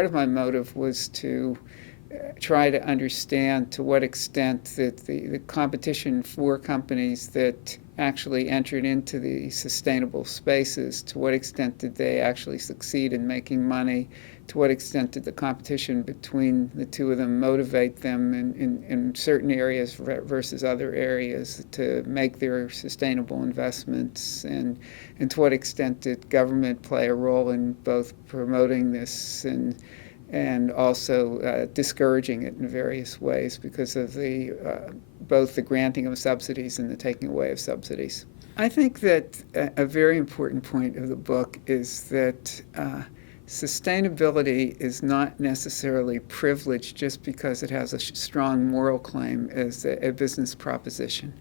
Part of my motive was to try to understand to what extent that the competition for companies that actually entered into the sustainable spaces, to what extent did they actually succeed in making money, to what extent did the competition between the two of them motivate them in certain areas versus other areas to make their sustainable investments, and to what extent did government play a role in both promoting this and also discouraging it in various ways because of both the granting of subsidies and the taking away of subsidies. I think that a very important point of the book is that sustainability is not necessarily privileged just because it has a strong moral claim as a business proposition.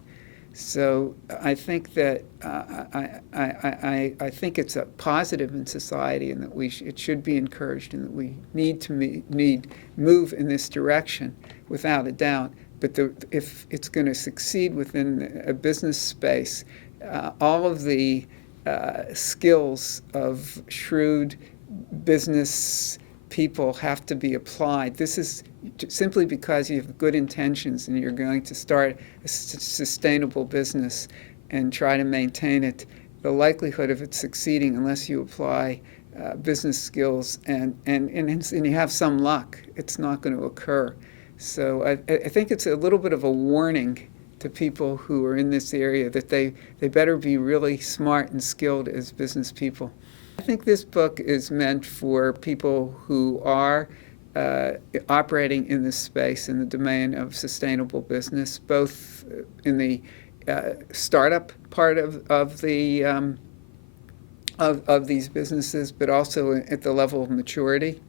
So I think that I think it's a positive in society, and that it should be encouraged, and that we need to move in this direction without a doubt. But if it's going to succeed within a business space, all of the skills of shrewd business people have to be applied. This is simply because you have good intentions and you're going to start a sustainable business and try to maintain it. The likelihood of it succeeding, unless you apply business skills and you have some luck, it's not going to occur. So I think it's a little bit of a warning to people who are in this area that they better be really smart and skilled as business people. I think this book is meant for people who are operating in this space, in the domain of sustainable business, both in the startup part of these businesses, but also at the level of maturity.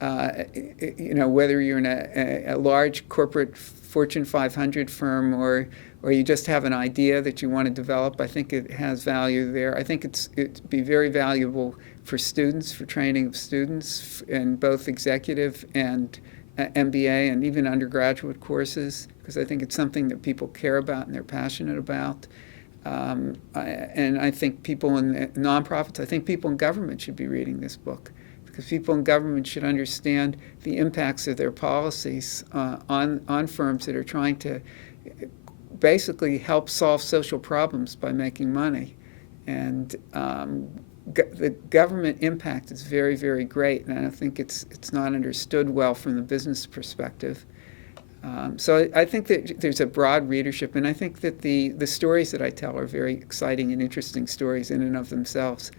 Whether you're in a large corporate Fortune 500 firm or you just have an idea that you want to develop, I think it has value there. I think it'd be very valuable for students, for training of students in both executive and MBA and even undergraduate courses, because I think it's something that people care about and they're passionate about. And I think people in nonprofits, I think people in government should be reading this book, because people in government should understand the impacts of their policies on firms that are trying to basically help solve social problems by making money. And the government impact is very, very great, and I think it's not understood well from the business perspective. So I think that there's a broad readership, and I think that the stories that I tell are very exciting and interesting stories in and of themselves.